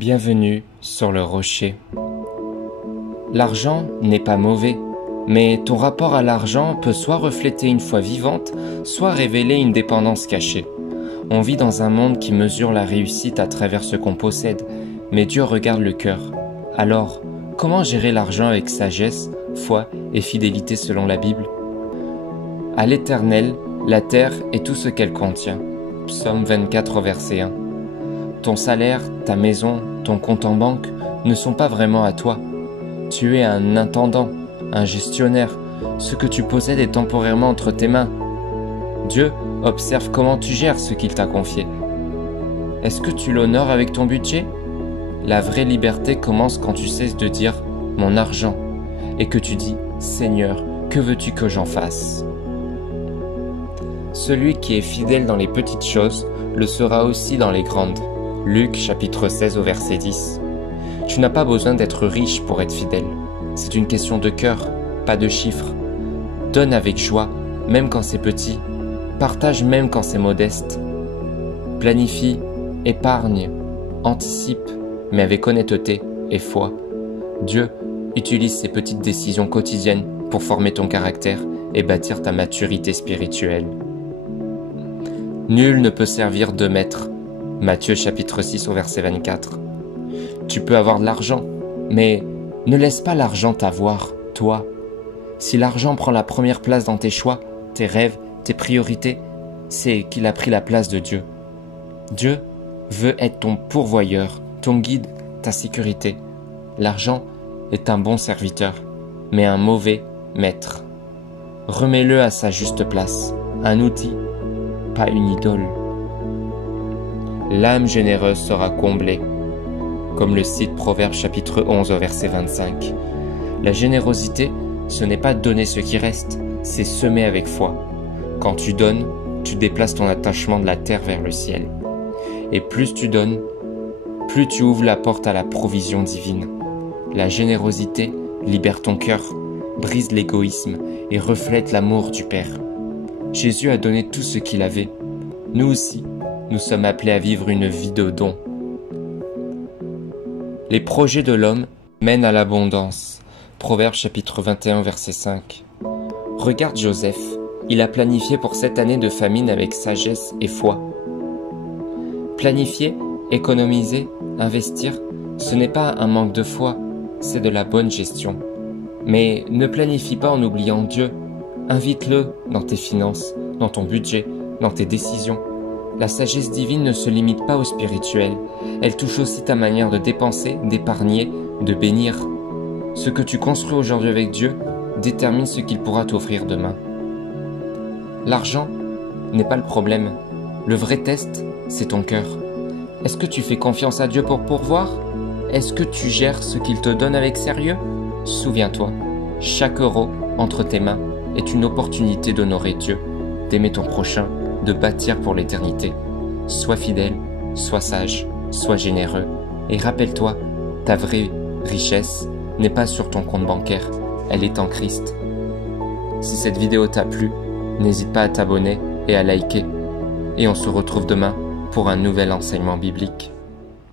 Bienvenue sur le rocher. L'argent n'est pas mauvais, mais ton rapport à l'argent peut soit refléter une foi vivante, soit révéler une dépendance cachée. On vit dans un monde qui mesure la réussite à travers ce qu'on possède, mais Dieu regarde le cœur. Alors, comment gérer l'argent avec sagesse, foi et fidélité selon la Bible? À l'Éternel, la terre et tout ce qu'elle contient. Psaume 24, verset 1. Ton salaire, ta maison, ton compte en banque ne sont pas vraiment à toi. Tu es un intendant, un gestionnaire. Ce que tu possèdes est temporairement entre tes mains. Dieu observe comment tu gères ce qu'il t'a confié. Est-ce que tu l'honores avec ton budget? La vraie liberté commence quand tu cesses de dire « mon argent » et que tu dis « Seigneur, que veux-tu que j'en fasse ?» Celui qui est fidèle dans les petites choses le sera aussi dans les grandes. Luc chapitre 16 au verset 10. Tu n'as pas besoin d'être riche pour être fidèle. C'est une question de cœur, pas de chiffres. Donne avec joie, même quand c'est petit. Partage même quand c'est modeste. Planifie, épargne, anticipe, mais avec honnêteté et foi. Dieu utilise ces petites décisions quotidiennes pour former ton caractère et bâtir ta maturité spirituelle. Nul ne peut servir deux maîtres. Matthieu chapitre 6 au verset 24. Tu peux avoir de l'argent, mais ne laisse pas l'argent t'avoir, toi. Si l'argent prend la première place dans tes choix, tes rêves, tes priorités, c'est qu'il a pris la place de Dieu. Dieu veut être ton pourvoyeur, ton guide, ta sécurité. L'argent est un bon serviteur, mais un mauvais maître. Remets-le à sa juste place, un outil, pas une idole. L'âme généreuse sera comblée, comme le cite Proverbe chapitre 11 au verset 25. La générosité, ce n'est pas donner ce qui reste, c'est semer avec foi. Quand tu donnes, tu déplaces ton attachement de la terre vers le ciel. Et plus tu donnes, plus tu ouvres la porte à la provision divine. La générosité libère ton cœur, brise l'égoïsme et reflète l'amour du Père. Jésus a donné tout ce qu'il avait. Nous aussi, nous sommes appelés à vivre une vie de don. Les projets de l'homme mènent à l'abondance. Proverbe chapitre 21 verset 5. Regarde Joseph, il a planifié pour cette année de famine avec sagesse et foi. Planifier, économiser, investir, ce n'est pas un manque de foi, c'est de la bonne gestion. Mais ne planifie pas en oubliant Dieu. Invite-le dans tes finances, dans ton budget, dans tes décisions. La sagesse divine ne se limite pas au spirituel. Elle touche aussi ta manière de dépenser, d'épargner, de bénir. Ce que tu construis aujourd'hui avec Dieu détermine ce qu'il pourra t'offrir demain. L'argent n'est pas le problème. Le vrai test, c'est ton cœur. Est-ce que tu fais confiance à Dieu pour pourvoir? Est-ce que tu gères ce qu'il te donne avec sérieux? Souviens-toi, chaque euro entre tes mains est une opportunité d'honorer Dieu, d'aimer ton prochain, de bâtir pour l'éternité. Sois fidèle, sois sage, sois généreux. Et rappelle-toi, ta vraie richesse n'est pas sur ton compte bancaire, elle est en Christ. Si cette vidéo t'a plu, n'hésite pas à t'abonner et à liker. Et on se retrouve demain pour un nouvel enseignement biblique.